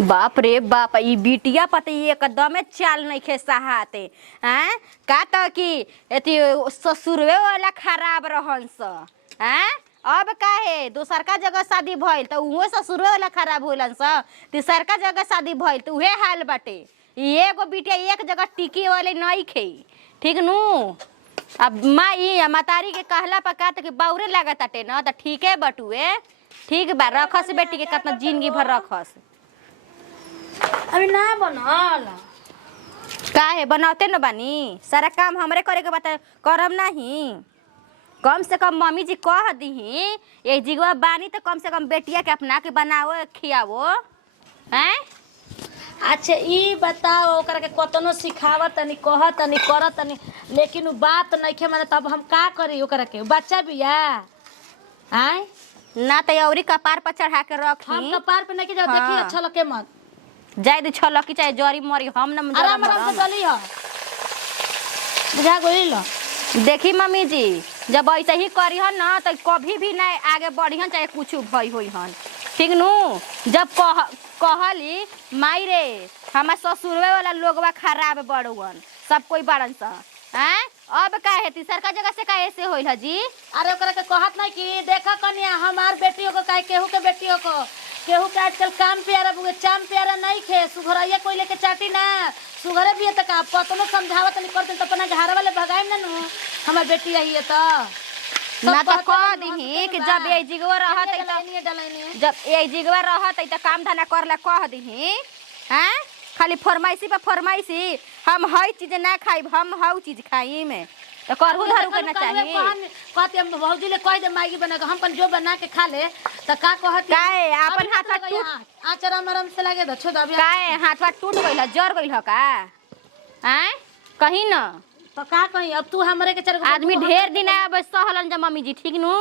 बाप रे बाप, ई बिटिया पति एकदम चाल नहीं खे सहाते हैं का तो कि एती ससुरवे वाला खराब रहन स हैं। अब काहे दोसर का जगह शादी भइल तो उहो ससुरवे वाला खराब होलन स, तीसर का जगह शादी भइल तो उहे हाल बाटे। एगो बिटिया एक जगह टिकी वाले नहीं खे, ठीक नु। अब माई मतारी के कहला पका तो कि बाउरे लागताटे न तो ठीक है बटुए, ठीक बा रखस बेटी के कितना जिंदगी भर रखस। अभी ना बनल काहे बनाते न बानी, सारा काम हमरे करे के बता करम नहीं। कम से कम मम्मी जी कह दीही ये जिगवा बानी तो कम से कम बेटिया के अपना के बनाओ खियावो हैं। अच्छा ई बताओ ओकरा के कतनो सिखावत तनी कहत तनी करत तनी लेकिन उ बात नइखे माने तब हम का करी ओकरा के बच्चा बिया आय ना तो औरी कपार पर चढ़ा के रखी। हम कपार पे नहीं जाओ देखी अच्छा लगे मत जाय दे छलकी चाहे जरी मरी हम न आराम आराम से चली हो बुझा गोली लो। देखी मम्मी जी जब ऐसे ही करी हन ना तो कभी भी ना आगे बढ़ी हन चाहे कुछ भई होई हन, ठीक नु। जब कहली माई रे हमार ससुरवे वाला लोगवा खराब बड़ुअन सब कोई बड़न सा हैं। अब का है तीसर का जगह से का ऐसे होइल ह जी। अरे ओकरा के कहत नहीं कि देखा कनिया हमार बेटियों को काहे केहू के बेटियों को केहू के आजकल काम प्यारा बुगे चाम प्यारा नहीं खे सुघरैया कोई लेके चाटी ना सुघरे भी त का पतनो समझावत नहीं करते त अपना घर वाले भगाई ना नु हमार बेटी आई है त ना तो कह दीही कि जब ए जिगवा रहत त जब ए जिगवा रहत त काम धंधा करला कह दीही हैं। खाली फरमाइशी पे फरमाइशी हम हई चीज ना खाई हम हऊ चीज खाई में तो करहु धरु के ना चाहिए। कहते हम भौजी ले कह दे मैगी बना के हम कन जो बना के खा ले त का कहत काहे अपन हाथ टूट आचरा मरम से लगे द छो दबिया काहे हाथ टूट गइल जर गइल ह का हैं कहीं न तो का कहीं अब तू हमरे के चर आदमी ढेर दिन अब सहलन जा मम्मी जी, ठीक नु।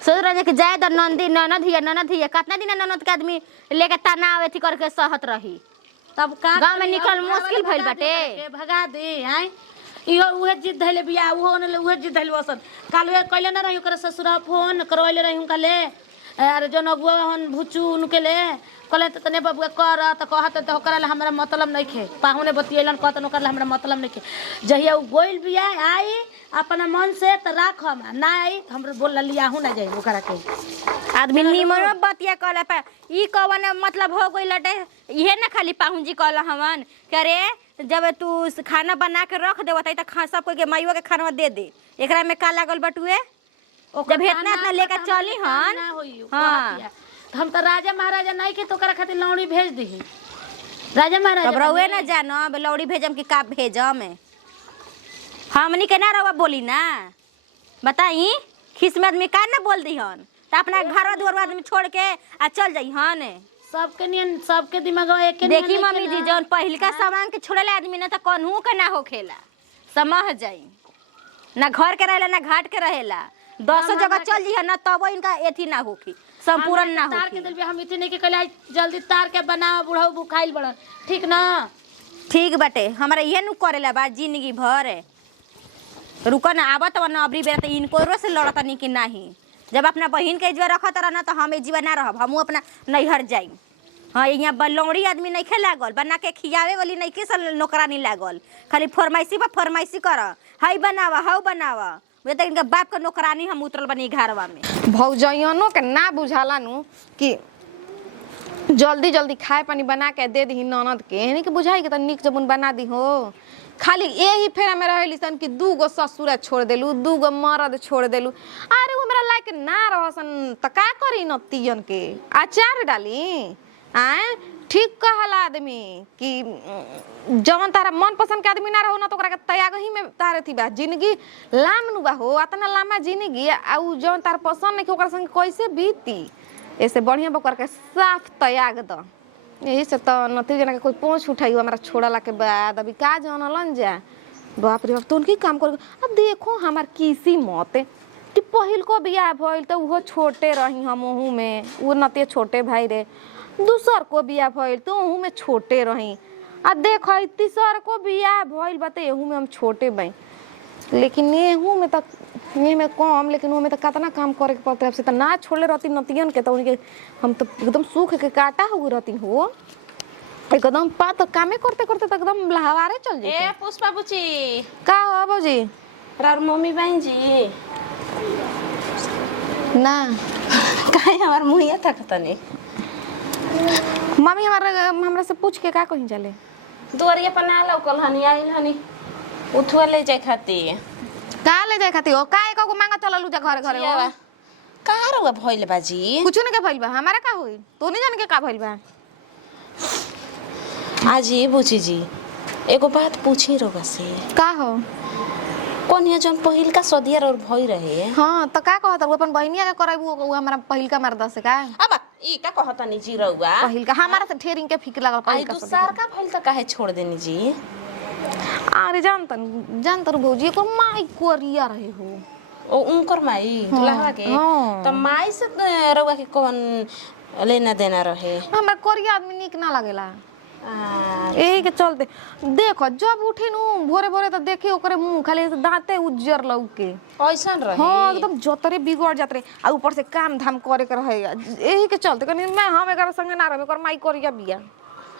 सोच रहे कि जाए द नंदी ननद हिया कितना दिन ननद के आदमी लेके तनाव एथी करके सहत रही तब का गांव में निकल मुश्किल भइल बाटे। भगा दे हैं इहो उहे जिद धैले बिया उहो ने उहे जिद धैले वसन कालवे कइले ना रही ओकर ससुरा फोन करवाइले रही उनका ले अरे जन अगुआ हन भुचू उनके ले कहले त तने बबुआ कर त कहत त ओकरा ले हमरा मतलब नहीं खे पाहुने बतियलन कहत ओकरा ले हमरा मतलब नहीं खे जहिया उ गोइल बिया आई अपना मन से त राख हम ना आई हमरे बोल लिया हूं ना जाई ओकरा के आदमी निमन बतिया कहला पे ई कवन मतलब हो गइल लटे इहे ना खाली पाहुन जी कहला हमन करे जब तू खाना बना के रख देव त खा सब कोई के माईवा के खाना दे दे एकरा में का लागल बटुए जब इतना इतना लेके चली हन। हां हम त राजा महाराजा नहीं के तो ओकरा खातिर लौड़ी भेज दी राजा महाराजा अब रहुए ना जानो लौड़ी भेजम कि का भेजम हमनी के ना रवा बोली ना बताई खिस में आदमी का ना बोल दी हन त अपना घर दुआर आदमी छोड़ के आ चल जाई हन। सबके नियन सबके दिमाग एक के देखी मम्मी जी जौन पहिलका सामान के छोड़ले आदमी ना त कन्हू के ना होखेला समझ जाई ना घर के रहेला ना घाट के रहेला दसों जगह चल जी ना तब इनका एथी ना होखी संपूर्ण ना तार होखी। के दिल हम इतने के कहले जल्दी तार के बनाओ बुढ़ऊ बुखाइल बड़न ठीक ना ठीक बाटे हमरा ये नु करेला बा जिंदगी भर रुक ना आवत न अबरी बेर त इनको से लड़त नहीं कि नहीं। जब अपना बहन के इजवा रखत रह ना तो हम इजवा ना रहब हमहू अपना नैहर जाई। हाँ यहाँ बलौड़ी आदमी नहीं खे लागल बना के खियावे वाली नहीं के नौकरानी लागल खाली फरमाइशी पर फरमाइशी कर हई बनावा हऊ बनावा वे तक इनका बाप का नौकरानी हम उतरल बनी घरवा में। भौजइयों के ना बुझाला नु कि जल्दी जल्दी खाए पानी बना के दे दी ननद के यानी कि बुझाई के त निक जबुन बना दी हो खाली यही फेरा में रहली सन कि दूगो ससुरा छोड़ देलू दूगो मरद छोड़ देलू अरे वो मेरा लायक ना रहसन त का करी न तियन के अचार डाली आए ठीक कहला आदमी कि जवन तारा मन पसंद के आदमी ना रहो ना तो ओकरा के त्याग ही में तारे थी बा जिंदगी लाम नु बा हो अतना लामा जिंदगी आ उ जवन तारा पसंद नहीं के ओकरा संग कैसे बीती ऐसे बढ़िया बकर के साफ त्याग द यही से तो नती जना के कोई पोंछ उठाई हमरा छोड़ला के बाद अभी का जानलन जा बाप रे बाप तो उनकी काम कर अब देखो हमार किसी मत कि पहिल को बियाह भइल तो वो छोटे रही हमहू में वो नते छोटे भाई रे दूसर को बियाह भइल तो ओहू में छोटे रही आ देख तीसर को बियाह भइल बते एहू में हम छोटे बई लेकिन एहू में तक ये में कम, लेकिन ओमे तो कितना काम करे के पड़ते, अब से तो ना छोड़ले रहती नतियन के, तो उनके हम तो एकदम सूख के काटा हो रहती हो, एकदम पात कामे करते करते तो एकदम लहवारे चल जाते। ए पुष्पा बुची का हो बाबूजी? और मम्मी बहन जी ना काहे हमार मुहिया तक तनी मम्मी हमरा से पूछ के का कहीं चले? दुआरिया पर ना लौकल हनी आइल हनी उठवा ले जाए खातिर का ले जाए खाती हो? का एको को मांगा चललू जा घरे घरे हो? कहाँ रहुआ भइल बाजी? कुछ ना के भइल बा, हमारा का होई? तू नहीं जान के का भइल बा? आजी बुची जी एगो बात पूछी रहुआ से, का हो? कौन जन पहिल का सदिया और भई रहे? हाँ तो का कहत रहो अपन बहनिया के कराइबू, वो हमारा पहिल का मर्दा से का? अब ई का कहतनी जी रहुआ? पहिल का हमारा से ठेरिंग के फिक्र लागल आई पहिल का। दूसर का भइल त काहे छोड़ देनी जी? अरे जानतर भौजी को माई कोरिया रहे हो ओ उनकर माई दुल्हा के हाँ। त माई से रहुआ के कौन लेना देना रहे? हमरा कोरिया आदमी निक ना लगेला, आ, यही के चलते देखो जब उठे नु भोरे भोरे तो देखे ओकरे मुंह खाली दांते उज्जर लौके, ऐसन रहे? हाँ एकदम जतरे बिगड़ जात रहे, आ ऊपर से काम धाम करे के रहे, यही के चलते कनी मैं हम एकर संगे ना रहे, एकर माई कोरिया बिया।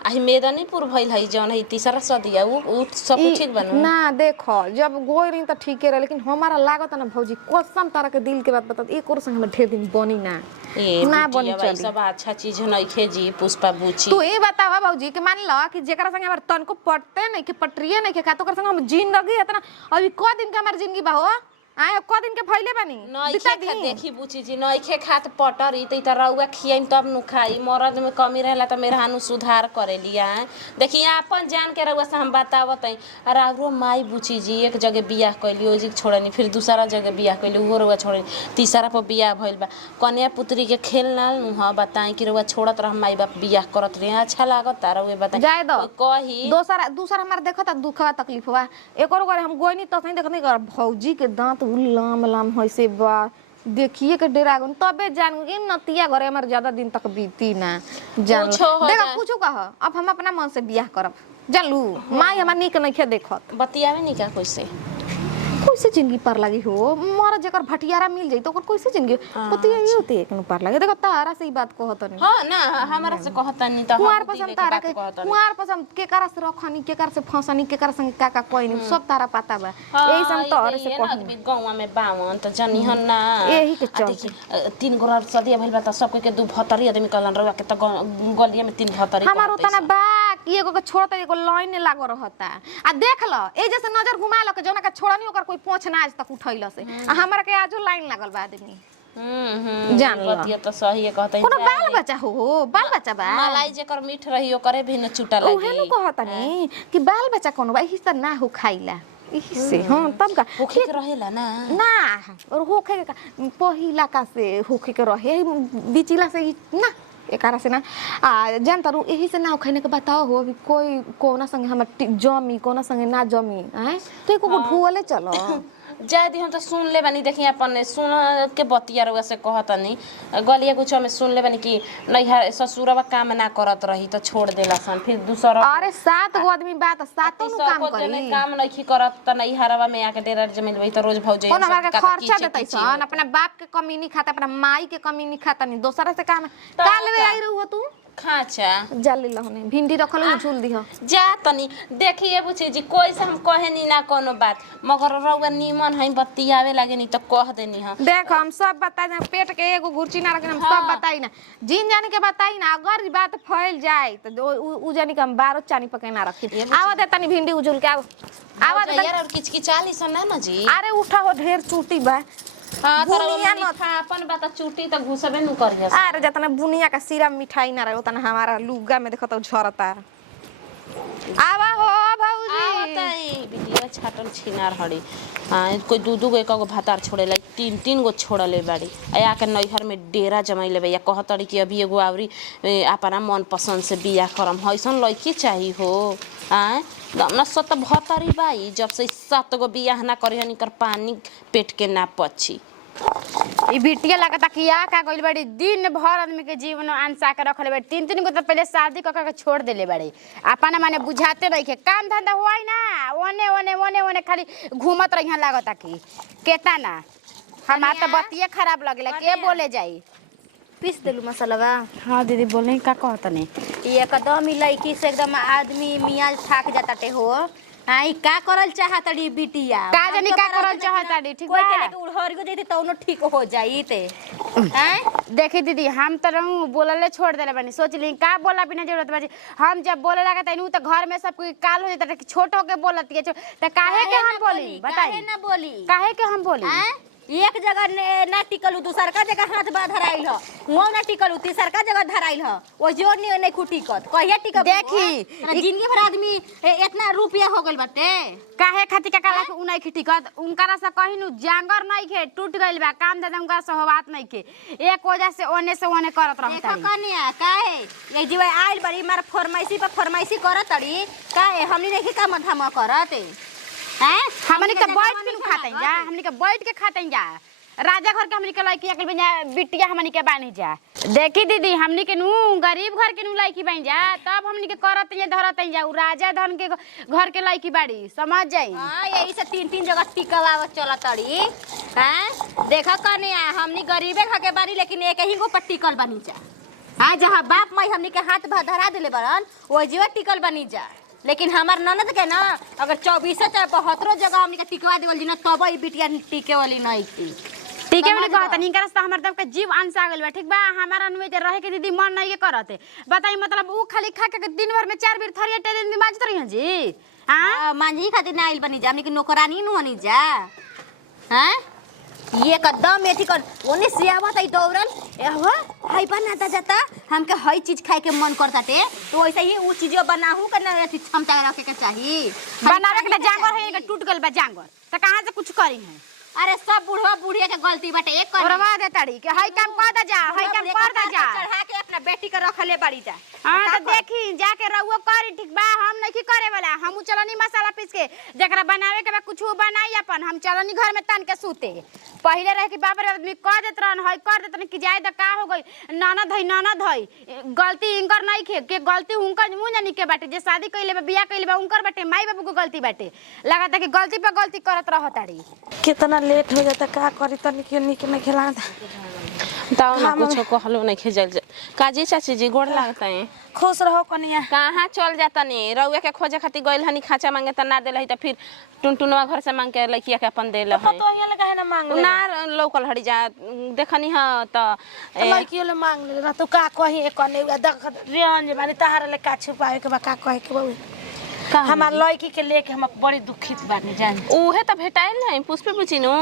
आई मेदनीपुर भइल है जौन है तीसरा सदिया उ सब कुछ ठीक बनू ना देखो जब गोई रही तो ठीके रहे, लेकिन हमारा लागत ना भौजी कसम तारा के दिल के बात बता, एक और संग में ढेर दिन बनी ना ए ना बिटिया बनी भाई चली। सब अच्छा चीज नइखे जी पुष्पा बुची। तू ये बतावा भौजी कि मान लो कि जेकरा संगे हमार तन को पटते नहीं कि पटरिए नहीं के का, तो ओकर संग हम जिंदगी इतना अभी क दिन के हमार जिंदगी बा हो, आए क दिन के फैले बानी नइखे खा देखी बुची जी नइखे खात पटरी त रउआ खियाइम तब नु खाई, मरद में कमी रहेला त मेहरानू सुधार करे लिया। देखी अपन जान के रउआ से हम बतावत हई, राउरो माई बुची जी एक जगह बियाह कइली ओजी छोड़नी, फिर दूसरा जगह बियाह कइली उहो रउआ छोड़नी, तीसरा पर बियाह भइल बा। कन्या पुत्री के खेल ना नु ह बताई कि रउआ छोड़त रह माई बाप बियाह करत रहे, अच्छा लागत रउए बताई जाए दो कही दूसरा हमार देखत दुखवा तकलीफवा एक और हम गोइनी तो नहीं देखत नहीं भौजी के दांत लाम लाम होइसे बा, देखिए के डेरागन तबे जान गई नतिया घरे हमार ज्यादा दिन तक बीती ना जान देखो कुछ कह, अब हम अपना मन से बियाह करब जानलू, माई हमार निक नहीं देखत बतियावे नहीं का कैसे कैसे जिंदगी पार लगी हो, मर जेकर भटियारा मिल जाई तो ओकर कैसे जिंदगी पतिया ही होती है पार लगे। देखो तारा से ही बात कहत नहीं हां ना हमरा से कहत नहीं त कुआर पसंद तारा के कुआर पसंद के करा से रखनी के कर से फंसनी के कर संग काका कोई नहीं सब तारा पता बा, यही सब तोहरे से कहनी गांव में बावन त जनी हन ना यही के चलते तीन गोरा सदिया भइल बा त सबके के दू भतरी आदमी कहलन रउआ के त गलिया में तीन भतरी हमार उतना बा कि एगो के छोड़त एगो लाइन लागो रहता आ देख ल ए जैसे नजर घुमा ल के जोना के छोड़नी ओकर कोई पोंछ ना आज तक उठैला से आ हमरा के आजो लाइन लागल बा आदमी जान ल बतिया त सही है कहत कोनो बाल बच्चा हो बाल बच्चा बा मलाई जेकर मीठ रही ओकरे भी न चुटा लगी ओहे नु कहतनी कि बाल बच्चा कोनो बा इही से ना हो खाइला इही से हां तब का होखे के रहेला ना ना और होखे का पहिला का से होखे के रहे बिचिला से ना एकरा से ना आ जानता रू यही से ना खैने के बताओ हो अभी कोई कोना संगे हम जमी कोना संगे ना जमी हैं तो एको ढोले चलो जादी हम तो सुन ले बानी देखी अपन सुन के बतिया रउआ से कहतनी गलिया कुछ में सुन ले बानी कि नैहर ससुरवा काम ना करत रही तो छोड़ देला सन, फिर दूसरा अरे 7 गो आदमी बात सातों नु काम करी काम नहीं करत त नैहरवा में आके डेरा जमीन वही तो रोज भौजे कोन हमार के खर्चा देतै सन, अपना बाप के कमी नहीं खाता अपना माई के कमी नहीं खाता नहीं दोसरा से काम काल वे आई रहू तू खाचा जाली लहने भिंडी रखल झूल दी हो जा तनी देखिए बुची जी कोई से हम कहे नी ना कोनो बात मगर रउआ नीमन है बतियावे लागे नी तो कह देनी हां देख हम सब बताई ना पेट के एगो गुरची ना रखन हम सब बताई ना जिन जाने के बताई ना अगर बात फैल जाए तो उ जानी के हम 12 चानी पके ना रखी आवा दे तनी भिंडी उजुल के आवा दे यार और किचकिचाली सन ना जी अरे उठा हो ढेर चूटी बा हां तोरा मीठा अपन बात चूटी त घुसबे नु करिया अरे जतना बुनिया का सिरा मिठाई ना रहे उतना हमारा लुगा में देखो तो झरता आवा हो भौजी आवतई वीडियो छाटल छिनार हड़ी हां कोई दू गो एको गो भातार छोड़ेला तीन गो छोड़ले बाड़ी आया के नैहर में डेरा जमाइले बे या कहतड़ी कि अभी एगो आवरी अपना मन पसंद से बियाह करम हइसन लड़की चाही हो हां गमना सत भतरी बाई जब से 7 गो बियाह ना करी हनी कर पानी पेट के ना पची ई बिटिया लगता कि या का गइल बाड़ी दिन भर आदमी के जीवन अनसा के रखले बाड़ी तीन गो तो पहले शादी क के छोड़ देले बाड़ी अपना माने बुझाते रही के काम धंधा होई ना ओने ओने ओने ओने खाली घूमत रही लागता कि केता ना हमार तो बतिये खराब लगला के बोले जाई। पीस देलू मसाला। हाँ दीदी बोले का कहता नहीं एकदम ही लड़की से एकदम आदमी मियाज थाक जाता हो। आई का करल चाहतड़ी बिटिया का जानी का करल चाहतड़ी ठीक बा कोई के लेके उड़हर को देती तौनो ठीक हो जाई ते हैं। देखी दीदी हम तो रहूं बोलले छोड़ देले बनी सोच ली का बोला बिना जरूरत बाजी हम जब बोले लगा तैनू तो घर में सब कोई काल हो जाता कि छोट हो के बोलत है तो काहे के हम बोली बताई काहे ना बोली काहे के हम बोली हैं? एक जगह ना टिकलू दूसर का जगह हाथ बा धराइल ह वो ना टिकलू तीसर का जगह धराइल ह वो जोर नहीं टिकत कहिया टिकब देखी, जिंदगी भर आदमी इतना रुपया हो गइल बाटे काहे खातिर का काला के उनाई खिटी क उनकरा से कहिनु जांगर नहीं खे टूट गइल बा काम दादा उनका से होबात नहीं के एक वजह से ओने करत रहता देखो कन्या काहे ये जीवा आइल बड़ी मार फरमाइशी पर फरमाइशी करत तड़ी काहे हमनी देखी का मधामा करत हैं। हमनी के बैठ के खाते जा हमनी के बैठ के खाते जा राजा घर के हमनी के लड़की अकल बन बिटिया हमनी के बानी जा। देखी दीदी हमनी के नु गरीब घर के नु लड़की बन जा तब हमनी के करत जा धरत जा राजा धन के घर के लड़की बाड़ी समझ जाई। हां यही से तीन तीन जगह टिकवाव चलत तड़ी हैं। देखो कन्या हमनी गरीबे घर के बानी लेकिन एक ही गो पर टिकल बनी जा। हां जहां बाप माई हमनी के हाथ धरा देले बरन वो जीवा टिकल बनी जा। लेकिन हमार ननद के ना अगर 24 से 72 जगह हमनी के टिकवा देवल जी ना तब ई बिटिया टिके वाली नहीं थी ठीक है मैंने कहता नहीं रास्ता हमर तब के जीव अंसा गेल बा ठीक बा हमारा अनुवे जे रहे के दीदी मन नहीं के करते बताई मतलब ऊ खाली खा के दिन भर में 4 बेर थरिया टेरे दिन मांजत रही जी। हां मांझी खातिर ना आइल बनी जा हमनी के नौकरानी नु हनी जा हैं। ये कदम एथी कर ओने सियावत आई दौड़ल एहो हाई बनाता जाता हमके हई चीज खाए के मन करताटे तो वैसे ही ऊ चीज बनाहू के ना एथी क्षमता रखे के चाहिए बनावे के जांगर है के टूट गल बा जांगर त कहां से कुछ करी है। अरे सब बुढ़वा बुढ़िया के गलती बाटे एक कर औरवा दे तड़ी के हई काम कर दा जा हई काम कर दा जा चढ़ा के अपना बेटी के रखले बाड़ी जा। हां तो देखी जाके रहुओ करी ठीक बा हम नहीं करे वाला हम चलनी मसाला पीस के जकरा बनावे के बा कुछ बनाई अपन हम चलनी घर में तन के सूते पहले रहे कि बाप रे आदमी कह देत रहन हई कर देत कि जाय द का हो गई ननद हई गलती इनकर नहीं खे के गलती उनकर मुंह जानी के बाटे जे शादी कइले बा बियाह कइले बा उनकर बाटे माई बाबू को गलती बाटे लगाता कि गलती पे गलती करत रहताड़ी। कितना लेट हो जाता का करी तनी के निक में खिला दाव ना कुछ कहलो नहीं खेजल काजी चाची जी गोड़ लागता है खुश रहो कनिया। कहाँ चल जाता नहीं रउआ के खोजे खातिर गइल हनी खाचा मांगे त ना देल है त फिर टुनटुनवा घर से मांग के लइकिया के अपन देल है तो यहाँ लगा है ना मांग ले ना लोकल हड़ी जा देखनी ह त लड़कियों ले मांग ले ना तू का कही एक कने देख रेंज बानी तहार ले का छुपाए के बा का कहे के बा हमार लड़की के लेके हम बड़ी दुखित बानी जान उहे त भेटाइल है पुष्पे पुछिनु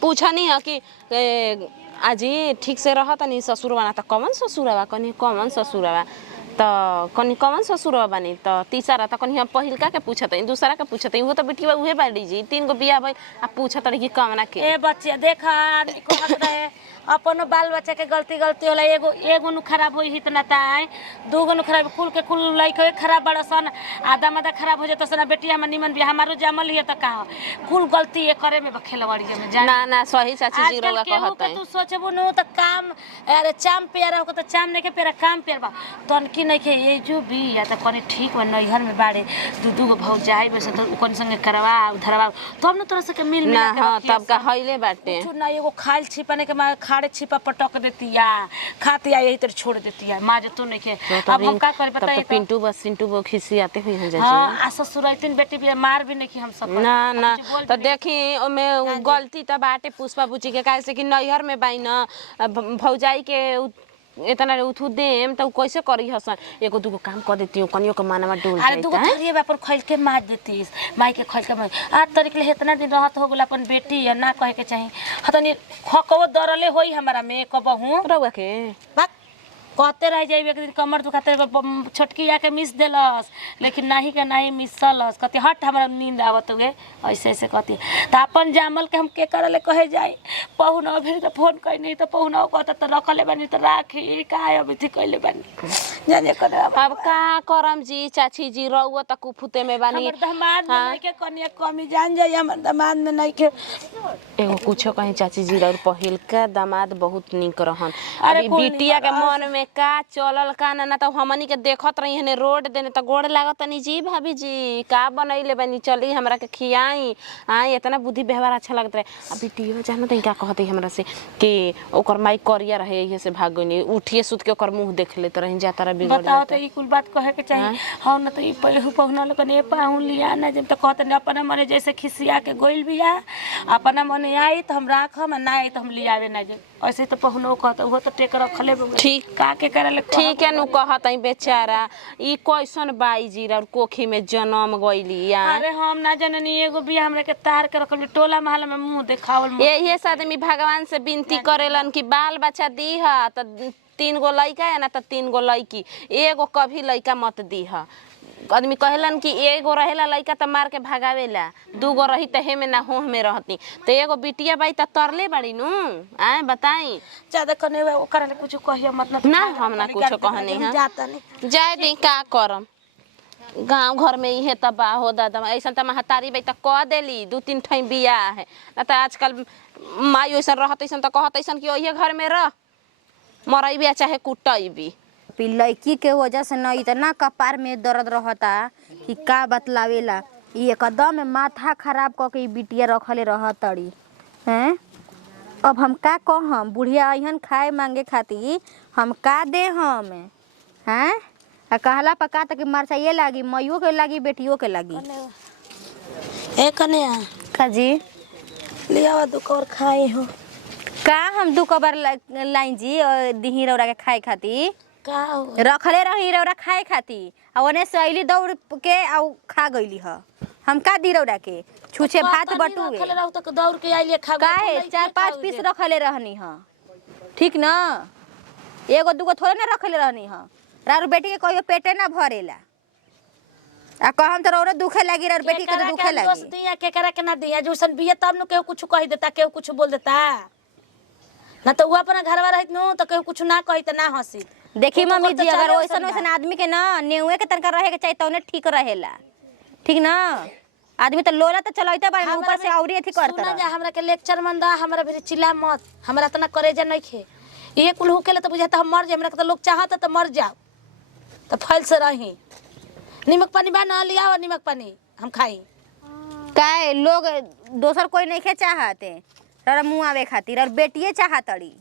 पूछनी है कि आजी ठीक से रहत नहीं ससुरवा ना त कमन ससुरवा कनी कमन ससुरवा त कनी कमन ससुरवा बानी त तीसरा त कनी हम पहिलका के पूछत है दूसरा के पूछत है वो त बेटीवा उहे बाड़ी जी 3 गो बियाह भई आ पूछत रही कि कमना के ए बच्चा देख आदमी को हक रहे अपन बाल बच्चा के गलती होला एगो नु खराब होई इतना ताई दूगो नु खराब कुल के कुल लइके खराब बड़सन आधा मादा खराब हो जत सन बेटी हमर निमन भी हमारो जमल हिय त का कुल गलती ये करे में खेलवाड़ी में जान ना ना सही चाची जी रउआ कहत है तू सोचबो नु त काम अरे चाम पेरा हो त चाम नहीं के पेरा काम पेरबा तन की नहीं के ये जो भी या त कने ठीक बा नैहर में बाड़े दूगो भौ जाई बस त कोन संगे करवा धरवा तब न तोरा से के मिल ना हां तब का हइले बाटे तू ना एगो खाइल छिपाने के खाड़े छिपा पटक देतिया खातिया यही तर छोड़ देतिया मां जो तू नहीं के अब हम का करे बताइए तब तो पिंटू बस सिंटू वो खिसी आते हुई हैं चाची हां आ ससुरैतिन बेटी भी मार भी नहीं की हम सब ना ना तो देखी ओमे गलती त बाटे पुष्पा बुची के काहे से कि नैहर में बाई न भौजाई के इतना उठू देम त कैसे करी हसन एगो दुगो काम कर देती हूं कनियो के मानवा डोल जाई अरे दुगो थरिए बापर खइल के मार देतीस माई के खइल के मार आ तरीके ले इतना दिन रहत हो गेल अपन बेटी या ना कहे के चाही हतनी खकवो दरले होई हमरा में कबहू रउआ के बा कहते रह जाइए एक दिन कमर दुखाते छोटकी जाके मिस देलस लेकिन नहीं के नहीं मिसलस कहती हट हमारा नींद आवत हुए ऐसे ऐसे कहती तो अपन जामल के हम के करले कहे जाए पहुना फिर तो फोन कई नहीं तो पहुना कहता तो रखले बनी तो राखी का अभी थी कहले बनी जाने कर अब का करम जी चाची जी रउआ त कुफुते में बानी हमर दामाद में नहीं के कनिया कमी जान जाई हमर दामाद में नहीं के एगो कुछो कहीं चाची जी और पहिल का दामाद बहुत निक रहन अभी बिटिया के मन में में का चलल का ना तो हमनी के देखत रही हने रोड देने तो गोड़ लागत तनी जी भाभी जी का बनैले बनी चली हमरा के खियाई इतना बुद्धि व्यवहार अच्छा लगत रहे। अभी टीवी जान त का कहते हमरा से कि ओकर माई करिया रहे यही से भाग गनी उठिए सुत के ओकर मुंह देख लेत रही जाता रे बिगड़ बताओ तो ई कुल बात कहे के चाहिए। हां ना तो ई पहलू पहुना लोग ने पाहु लिया ना जब तो कहते ने अपना मने जैसे खिसिया के गोइल बिया अपना मने आई तो हम राखम ना आई तो हम लियावे ना जे ऐसे तो पहुनो कहते वो तो टेक रखले ठीक का के करे ठीक है नु कहत बेचारा ई कैसन बाई जी और कोखी में जन्म गइली या अरे हम ना जननी एगो बिया हमरा के तार के रखल टोला महल में मुंह देखावल यही से आदमी भगवान से विनती करेलन कि बाल बच्चा दीह त 3 गो लइका है ना त 3 गो लइकी एगो कभी लइका मत दीह। आदमी कहलन कि एगो रहेला लइका त मार के भगावेला 2 गो रही त हेमे ना होह में रहती त एगो बिटिया बाई त तरले बड़ी नु आए बताई ज्यादा कने ओकरा ले कुछ कहियो मत ना हम ना कुछ कहनी है जाता नहीं जाए दी का करम गांव घर में इहे तबा हो दादा ऐसा त महतारी बई त कह देली 2-3 ठई बिया है ना त आजकल माई ऐसा रहत ऐसा त कहत ऐसा कि ओही घर में रह मरई भी चाहे कुटई भी लड़की के वजह से न इतना कपार में दर्द रहता कि का बतलावेला ई एकदम माथा खराब क के बिटिया रखले रहतड़ी हैं। अब हम का कहम बुढ़िया अहन खाए मांगे खातिर हम का दे हम हैं आ कहला पका तक मरचाइए लागी मइयो के लागी बेटियों के लागी ए कने का जी लियावा दुकोर खाए हो का हम दू कबार लाइन जी दिही रौरा के खाए खातिर का हो रखले रही रौरा खाए खातिर आ ओने से अइली दौड़ के आ खा गइली ह हम का दी रौरा के छुछे भात बटुए रखले रहू त दौड़ के आइले खा काहे 4-5 पीस रखले रहनी ह ठीक न एगो दूगो थोड़े ना रखले रहनी ह रारू बेटी के कहियो पेटे ना भरेला आ कहम त रौरे दुखे लागी रारू बेटी के तो दुखे लागी दोस्त दिया के करा के ना दिया जोसन बिया तब न केहू कुछ कह देता केहू कुछ बोल देता ना तो वो अपना घरवा रहित नु तो केहू कुछ ना कही त ना हंसी देखी मम्मी जी अगर ओइसन ओइसन आदमी के ना नेउए के तनका रहे के चाहिए तौने ठीक रहेला ठीक ना आदमी तो लोला तो चलैते बा ऊपर से औरी एथी करता सुना जा हमरा के लेक्चर मन दा हमरा भी चिल्ला मत हमरा तना करे जा नहीं खे ये कुल होकेला तो बुझाता हम मर जाए हमरा के तो लोग चाहत त मर जाओ तो फल से रही निमक पानी बा ना लिया और निमक पानी हम खाई काहे लोग दोसर कोई नहीं खे चाहते तोरा मुंह आवे खातिर और बेटिए चाहतड़ी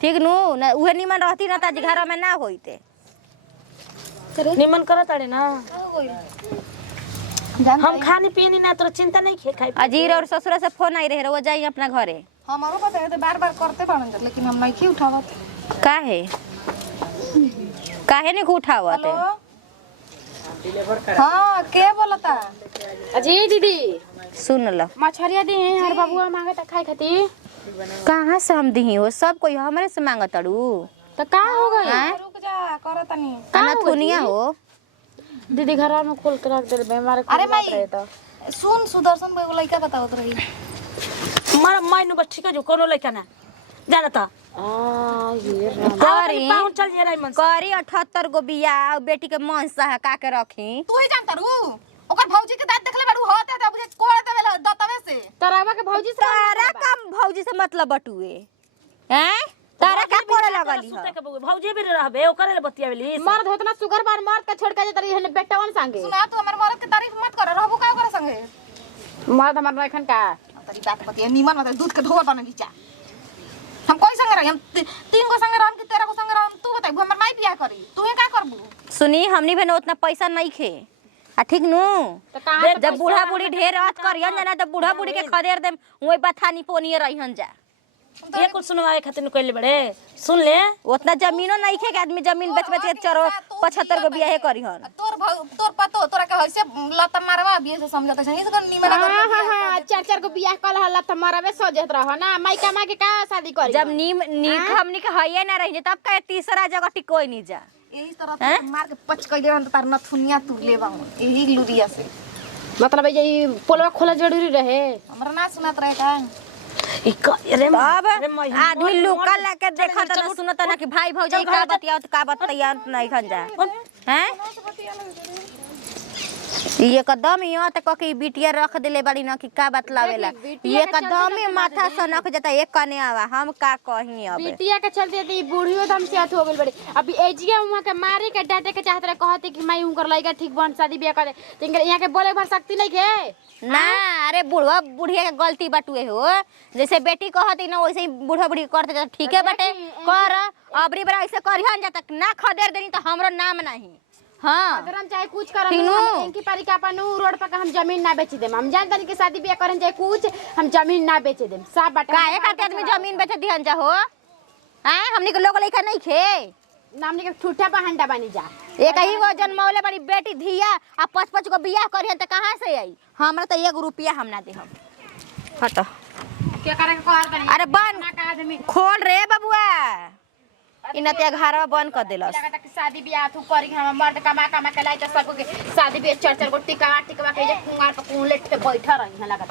ठीक नु ना उहे निमन रहती ना ताज घर में ना होइते निमन करत अड़े ना हम खानी पीनी ना तो चिंता नहीं खे खाई अजीर और ससुर से फोन आई रहे वो जाई अपना घरे हमारो पता है तो बार-बार करते बाड़न लेकिन हम नहीं उठावत काहे काहे नहीं उठावत हां के बोलता अजी दीदी सुन ल मछरिया दी हर बाबूआ मांगता खाए खातिर कहाँ से हम दी हो सब कोई हमरे से मांगतड़ू तो का हो गई रुक जा करतनी अनथुनिया हो दीदी घर में खोल के रख दे बीमार अरे माई सुन सुदर्शन भाई को लइका बतावत रही मर माइनु बस ठीक है जो कोनो लइका ना जाना था करी पाहुन चल जे रही मन करी 78 गो बिया और बेटी के मन सहका के रखी तू ही जानता रू ओकर भौजी के दांत देखले बाड़ू होते त बुझे कोड़ देवेला दतवे से तरावा के भौजी से तारा कम भौजी से मतलब बटुए हैं तारा का कोड़े लगली ह भौजी भी रहबे ओकरे ले बतियावेली मर्द होतना सुगर बार मर्द का छोड़ के जतरी हने बेटावन संगे सुना तू हमर मरद के तारीफ मत कर रहबो का ओकरा संगे मर्द हमर नखन का तरी बात बतिया नीमन मतलब दूध के ढोर बन लीचा हम कोई संगे रही हम 3 गो संगे रहम कि 13 गो संगे रहम तू बता हमर माई बियाह करी तू का करबू सुनी हमनी बहन उतना पैसा नहीं खे आ ठीक नु जब बूढ़ा बूढ़ी ढेर अत करियन ना तो बूढ़ा बूढ़ी के खदेर दे ओई बथानी पोनिए रहिहन जा ये कुछ सुनवाए खातिर कहले बड़े सुन ले उतना जमीनो नहीं खे के आदमी जमीन बेच बेच के 75 गो बियाह करिहन तोर पतो तोरा के हइसे लत मारवा बियाह से समझत है इसको नीमन हां 4-4 गो बियाह कल हल्ला त मरबे सजत रह ना माई कमा के का शादी करी जब नीम हमनी के हइए ना रही तब का तीसरा जगह टिकोई नहीं जा यही तरह मार के पच कइले रहन तार नथुनिया तू लेबा यही लुरिया से मतलब ये पोलवा खोला जरूरी रहे हमरा ना सुनत रहे का अरे अब आदमी लुका लेके देखत ना सुनत ना कि भाई भौजाई का बतिया तो का बतिया नहीं खन जा हैं ये कदम यहाँ तक के बिटिया रख देले बाड़ी ना कि का बतलावेला ये कदम ही माथा सनक जाता एक कने आवा हम का कहीं अब बिटिया के चलते दी बूढ़ियो दम से हो गेल बड़ी अभी एजिया वहां के मारे के डांटे के चाहत रहे कहते कि मैं उनकर लइका ठीक बन शादी बियाह करे तिनकर यहाँ के बोले भर शक्ति नहीं के ना अरे बुढ़वा बुढ़िया के गलती बटुए हो जैसे बेटी कहती ना वैसे ही बूढ़ा बुढ़ी करते जाता ठीक है बटे कर अबरी बार ऐसे करिहन जाता ना खदेर देनी तो हमरो नाम नहीं हाँ अगर हम चाहे कुछ करम तीनों। हम इनकी परिका अपन रोड पर हम जमीन ना बेच देम हम जानते नहीं कि शादी बियाह करन चाहे कुछ हम जमीन ना बेच देम सब बटा काहे खातिर आदमी जमीन बेच दिहन जा हो हैं हमनी के लोग लइका नहीं खे नाम के ठूठा पहंडा बनी जा एक ही गो जन्मौले बड़ी बेटी धिया आ 5-5 गो बियाह करिहन त कहां से आई हमरा तो 1 रुपया हम ना देहम हट के करे के कहर तनी अरे बन ना का आदमी खोल रे बबुआ इनते घरवा बंद कर देलस लगा कि शादी बियाह तू करी हम मर्द कमा कमा के लाई त सबको शादी बियाह 4-4 गो टिका के जे कुंवार पर कुंलेट पे बैठा रही है लगा